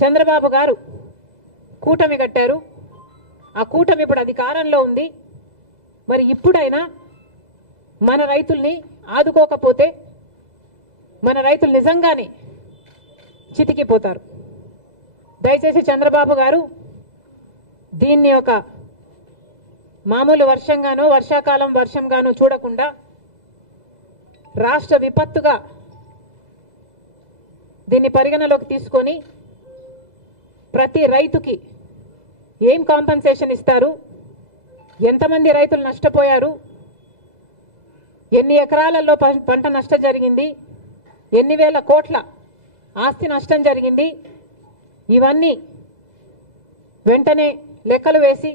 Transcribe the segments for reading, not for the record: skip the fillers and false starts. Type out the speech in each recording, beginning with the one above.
చంద్రబాబు గారు కూటమి కట్టారు. ఆ కూటమి ఇప్పుడు అధికారంలో ఉంది. మరి ఇప్పుడైనా మన రైతుల్ని ఆదుకోకపోతే మన రైతులు నిజంగానే చితికిపోతారు. దయచేసి చంద్రబాబు గారు దీన్ని ఒక మామూలు వర్షంగానో వర్షాకాలం వర్షంగానో చూడకుండా రాష్ట్ర విపత్తుగా దీన్ని పరిగణలోకి తీసుకొని ప్రతి రైతుకి ఏం కాంపెన్సేషన్ ఇస్తారు, ఎంతమంది రైతులు నష్టపోయారు, ఎన్ని ఎకరాలలో పంట నష్టం జరిగింది, ఎన్ని వేల కోట్ల ఆస్తి నష్టం జరిగింది, ఇవన్నీ వెంటనే లెక్కలు వేసి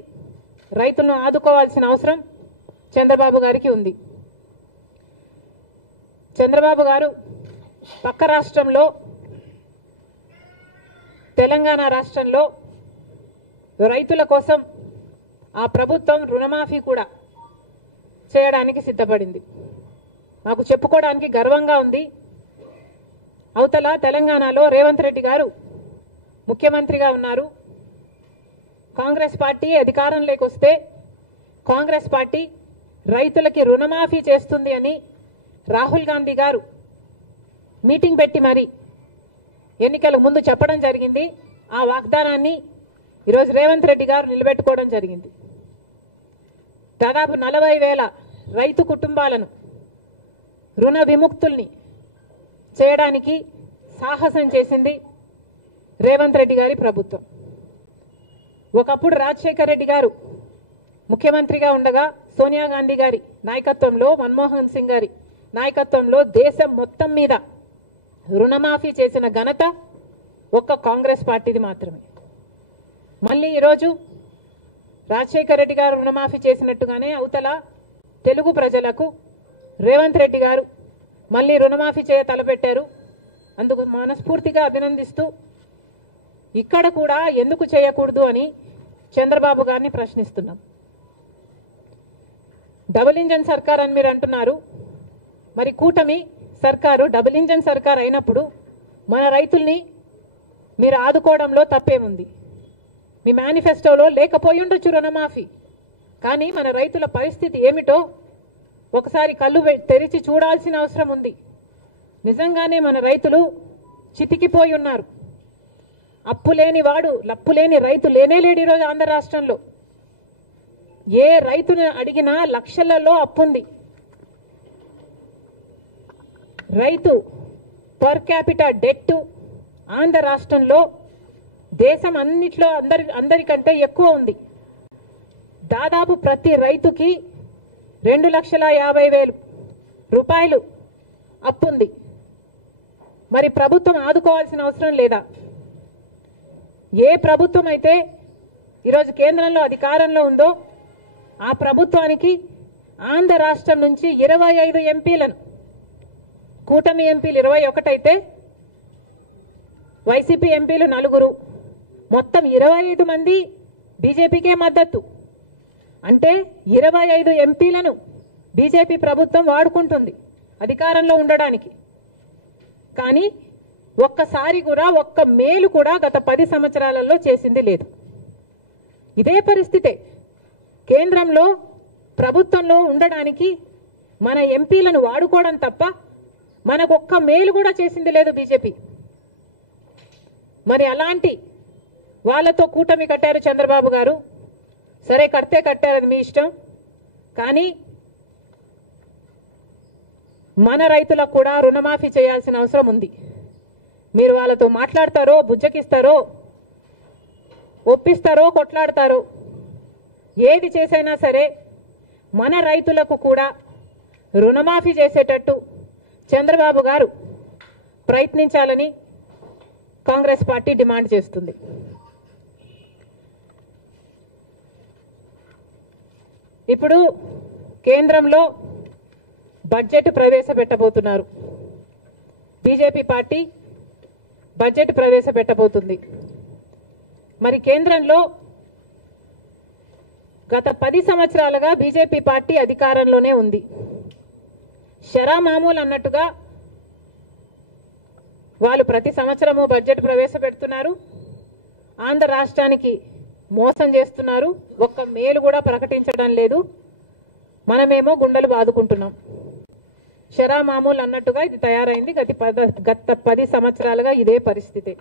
రైతులను ఆదుకోవాల్సిన అవసరం చంద్రబాబు గారికి ఉంది. చంద్రబాబు గారు పక్క రాష్ట్రంలో తెలంగాణ రాష్ట్రంలో రైతుల కోసం ఆ ప్రభుత్వం రుణమాఫీ కూడా చేయడానికి సిద్ధపడింది. మాకు చెప్పుకోవడానికి గర్వంగా ఉంది. అవతల తెలంగాణలో రేవంత్ రెడ్డి గారు ముఖ్యమంత్రిగా ఉన్నారు. కాంగ్రెస్ పార్టీ అధికారంలోకి వస్తే కాంగ్రెస్ పార్టీ రైతులకి రుణమాఫీ చేస్తుంది అని రాహుల్ గాంధీ గారు మీటింగ్ పెట్టి మరి ఎన్నికల ముందు చెప్పడం జరిగింది. ఆ వాగ్దానాన్ని ఈరోజు రేవంత్ రెడ్డి గారు నిలబెట్టుకోవడం జరిగింది. దాదాపు 40,000 రైతు కుటుంబాలను రుణ విముక్తుల్ని చేయడానికి సాహసం చేసింది రేవంత్ రెడ్డి గారి ప్రభుత్వం. ఒకప్పుడు రాజశేఖర్ రెడ్డి గారు ముఖ్యమంత్రిగా ఉండగా సోనియా గాంధీ గారి నాయకత్వంలో, మన్మోహన్ సింగ్ గారి నాయకత్వంలో దేశం మొత్తం మీద రుణమాఫీ చేసిన ఘనత ఒక్క కాంగ్రెస్ పార్టీది మాత్రమే. మళ్ళీ ఈరోజు రాజశేఖర్ రెడ్డి గారు రుణమాఫీ చేసినట్టుగానే అవతల తెలుగు ప్రజలకు రేవంత్ రెడ్డి గారు మళ్ళీ రుణమాఫీ చేయ తలపెట్టారు. అందుకు మనస్ఫూర్తిగా అభినందిస్తూ ఇక్కడ కూడా ఎందుకు చేయకూడదు అని చంద్రబాబు గారిని ప్రశ్నిస్తున్నాం. డబుల్ ఇంజన్ సర్కార్ అని మీరు అంటున్నారు. మరి కూటమి సర్కారు డబుల్ ఇంజన్ సర్కార్ అయినప్పుడు మన రైతుల్ని మీరు ఆదుకోవడంలో తప్పేముంది? మీ మేనిఫెస్టోలో లేకపోయి ఉండొచ్చు రుణమాఫీ, కానీ మన రైతుల పరిస్థితి ఏమిటో ఒకసారి కళ్ళు తెరిచి చూడాల్సిన అవసరం ఉంది. నిజంగానే మన రైతులు చితికిపోయి ఉన్నారు. లప్పులేని రైతు లేనేలేడు ఈరోజు ఆంధ్ర రాష్ట్రంలో. ఏ రైతుని అడిగినా లక్షలలో అప్పుంది. రైతు పర్ క్యాపిటా డెట్ ఆంధ్ర రాష్ట్రంలో దేశం అన్నిట్లో అందరికంటే ఎక్కువ ఉంది. దాదాపు ప్రతి రైతుకి 2,50,000 రూపాయలు అప్పుంది. మరి ప్రభుత్వం ఆదుకోవాల్సిన అవసరం లేదా? ఏ ప్రభుత్వం అయితే ఈరోజు కేంద్రంలో అధికారంలో ఉందో ఆ ప్రభుత్వానికి ఆంధ్ర రాష్ట్రం నుంచి 25 ఎంపీలను, కూటమి ఎంపీలు 21 అయితే వైసీపీ ఎంపీలు 4, మొత్తం 25 మంది బీజేపీకే మద్దతు. అంటే 25 ఎంపీలను బీజేపీ ప్రభుత్వం వాడుకుంటుంది అధికారంలో ఉండడానికి. కానీ ఒక్కసారి కూడా ఒక్క మేలు కూడా గత 10 సంవత్సరాలలో చేసింది లేదు. ఇదే పరిస్థితే కేంద్రంలో ప్రభుత్వంలో ఉండడానికి మన ఎంపీలను వాడుకోవడం తప్ప మనకు ఒక్క మేలు కూడా చేసింది లేదు బీజేపీ. మరి అలాంటి వాళ్ళతో కూటమి కట్టారు చంద్రబాబు గారు. సరే, కడితే కట్టారు, అది మీ ఇష్టం. కానీ మన రైతులకు కూడా రుణమాఫీ చేయాల్సిన అవసరం ఉంది. మీరు వాళ్ళతో మాట్లాడతారో, బుజ్జకిస్తారో, ఒప్పిస్తారో, కొట్లాడతారో, ఏది చేసైనా సరే మన రైతులకు కూడా రుణమాఫీ చేసేటట్టు చంద్రబాబు గారు ప్రయత్నించాలని కాంగ్రెస్ పార్టీ డిమాండ్ చేస్తుంది. ఇప్పుడు కేంద్రంలో బడ్జెట్ ప్రవేశపెట్టబోతున్నారు. బీజేపీ పార్టీ బడ్జెట్ ప్రవేశపెట్టబోతుంది. మరి కేంద్రంలో గత 10 సంవత్సరాలుగా బీజేపీ పార్టీ అధికారంలోనే ఉంది. షరా మామూలు అన్నట్టుగా వాళ్ళు ప్రతి సంవత్సరము బడ్జెట్ ప్రవేశపెడుతున్నారు. ఆంధ్ర రాష్ట్రానికి మోసం చేస్తున్నారు. ఒక్క మేలు కూడా ప్రకటించడం లేదు. మనమేమో గుండెలు బాదుకుంటున్నాం. షరా మామూలు అన్నట్టుగా ఇది తయారైంది. గత 10 సంవత్సరాలుగా ఇదే పరిస్థితి.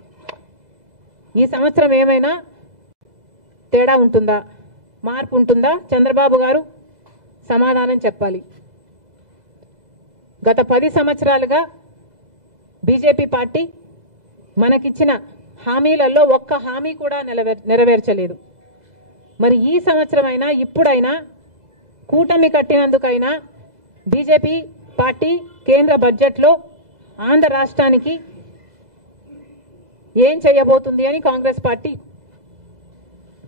ఈ సంవత్సరం ఏమైనా తేడా ఉంటుందా, మార్పు ఉంటుందా? చంద్రబాబు గారు సమాధానం చెప్పాలి. గత 10 సంవత్సరాలుగా బీజేపీ పార్టీ మనకిచ్చిన హామీలలో ఒక్క హామీ కూడా నెరవేర్చలేదు. మరి ఈ సంవత్సరమైనా ఇప్పుడైనా కూటమి కట్టినందుకైనా బీజేపీ పార్టీ కేంద్ర బడ్జెట్లో ఆంధ్ర రాష్ట్రానికి ఏం చేయబోతుంది అని కాంగ్రెస్ పార్టీ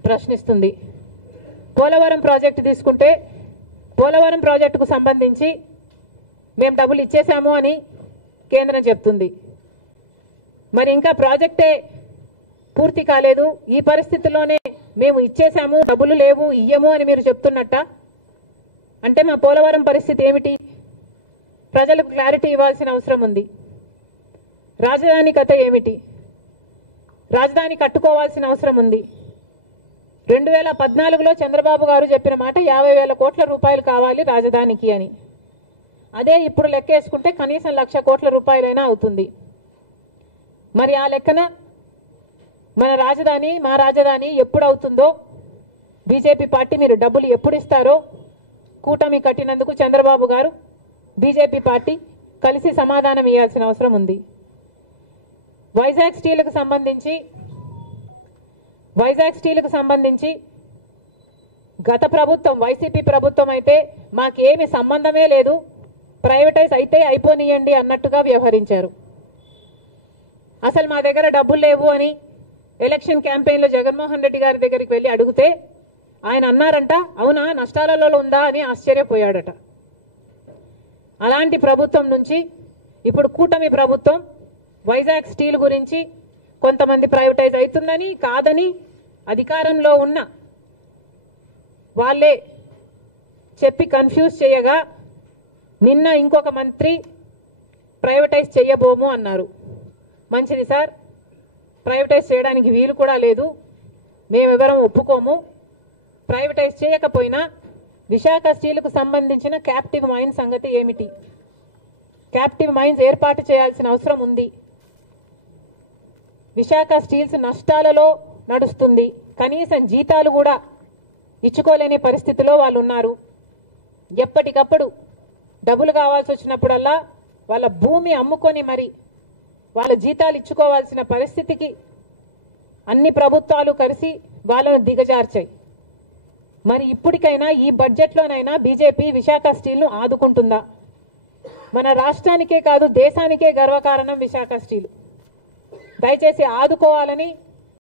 ప్రశ్నిస్తుంది. పోలవరం ప్రాజెక్టు తీసుకుంటే పోలవరం ప్రాజెక్టుకు సంబంధించి మేము డబ్బులు ఇచ్చేసాము అని కేంద్రం చెప్తుంది. మరి ఇంకా ప్రాజెక్టే పూర్తి కాలేదు. ఈ పరిస్థితుల్లోనే మేము ఇచ్చేసాము, డబ్బులు లేవు, ఇయ్యము అని మీరు చెప్తున్నట్ట. అంటే మా పోలవరం పరిస్థితి ఏమిటి? ప్రజలకు క్లారిటీ ఇవ్వాల్సిన అవసరం ఉంది. రాజధాని కథ ఏమిటి? రాజధాని కట్టుకోవాల్సిన అవసరం ఉంది. 2014లో చంద్రబాబు గారు చెప్పిన మాట 50,000 కోట్ల రూపాయలు కావాలి రాజధానికి అని. అదే ఇప్పుడు లెక్కేసుకుంటే కనీసం 1,00,000 కోట్ల రూపాయలైనా అవుతుంది. మరి ఆ లెక్కన మా రాజధాని ఎప్పుడు అవుతుందో, బీజేపీ పార్టీ మీరు డబ్బులు ఎప్పుడు ఇస్తారో కూటమి కట్టినందుకు చంద్రబాబు గారు బీజేపీ పార్టీ కలిసి సమాధానం ఇవ్వాల్సిన అవసరం ఉంది. వైజాగ్ స్టీల్కు సంబంధించి గత ప్రభుత్వం వైసీపీ ప్రభుత్వం అయితే మాకేమి సంబంధమే లేదు, ప్రైవేటైజ్ అయితే అయిపోనియండి అన్నట్టుగా వ్యవహరించారు. అసలు మా దగ్గర డబ్బులు లేవు అని ఎలక్షన్ క్యాంపెయిన్లో జగన్మోహన్ రెడ్డి గారి దగ్గరికి వెళ్ళి అడిగితే ఆయన అన్నారంట, అవునా నష్టాలలో ఉందా అని ఆశ్చర్యపోయాడట. అలాంటి ప్రభుత్వం నుంచి ఇప్పుడు కూటమి ప్రభుత్వం వైజాగ్ స్టీల్ గురించి కొంతమంది ప్రైవేటైజ్ అవుతుందని కాదని అధికారంలో ఉన్న వాళ్ళే చెప్పి కన్ఫ్యూజ్ చేయగా నిన్న ఇంకొక మంత్రి ప్రైవేటైజ్ చేయబోము అన్నారు. మంచిది సార్, ప్రైవేటైజ్ చేయడానికి వీలు కూడా లేదు, మేమెవరం ఒప్పుకోము. ప్రైవేటైజ్ చేయకపోయినా విశాఖ స్టీల్కు సంబంధించిన క్యాప్టివ్ మైన్ సంగతి ఏమిటి? క్యాప్టివ్ మైన్స్ ఏర్పాటు చేయాల్సిన అవసరం ఉంది. విశాఖ స్టీల్స్ నష్టాలలో నడుస్తుంది. కనీసం జీతాలు కూడా ఇచ్చుకోలేని పరిస్థితిలో వాళ్ళు ఉన్నారు. ఎప్పటికప్పుడు డబ్బులు కావాల్సి వచ్చినప్పుడల్లా వాళ్ళ భూమి అమ్ముకొని మరి వాళ్ళ జీతాలు ఇచ్చుకోవాల్సిన పరిస్థితికి అన్ని ప్రభుత్వాలు కలిసి వాళ్ళను దిగజార్చాయి. మరి ఇప్పటికైనా ఈ బడ్జెట్లోనైనా బీజేపీ విశాఖ స్టీల్ను ఆదుకుంటుందా? మన రాష్ట్రానికే కాదు దేశానికే గర్వకారణం విశాఖ స్టీల్. దయచేసి ఆదుకోవాలని